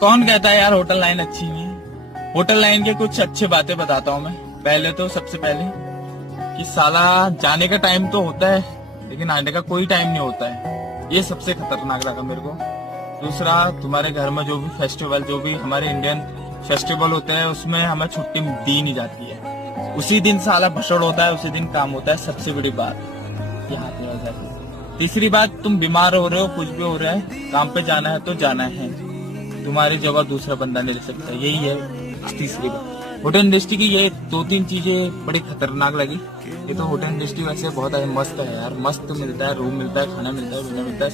कौन कहता है यार होटल लाइन अच्छी नहीं है। होटल लाइन के कुछ अच्छी बातें बताता हूँ मैं। पहले तो सबसे पहले कि साला जाने का टाइम तो होता है लेकिन आने का कोई टाइम नहीं होता है, ये सबसे खतरनाक लगा मेरे को। दूसरा, तुम्हारे घर में जो भी फेस्टिवल, जो भी हमारे इंडियन फेस्टिवल होते हैं उसमें हमें छुट्टी दी नहीं जाती है, उसी दिन साला भसड़ होता है, उसी दिन काम होता है। सबसे बड़ी बात यहाँ पे हो जाती है। तीसरी बात, तुम बीमार हो रहे हो, कुछ भी हो रहा है, काम पे जाना है तो जाना है, तुम्हारी जगह दूसरा बंदा नहीं ले सकता। यही है तीसरी बात। होटल इंडस्ट्री की ये 2-3 चीजें बड़ी खतरनाक लगी। ये तो होटल इंडस्ट्री वैसे बहुत मस्त है यार, मस्त मिलता है, रूम मिलता है, खाना मिलता है, पीना मिलता है।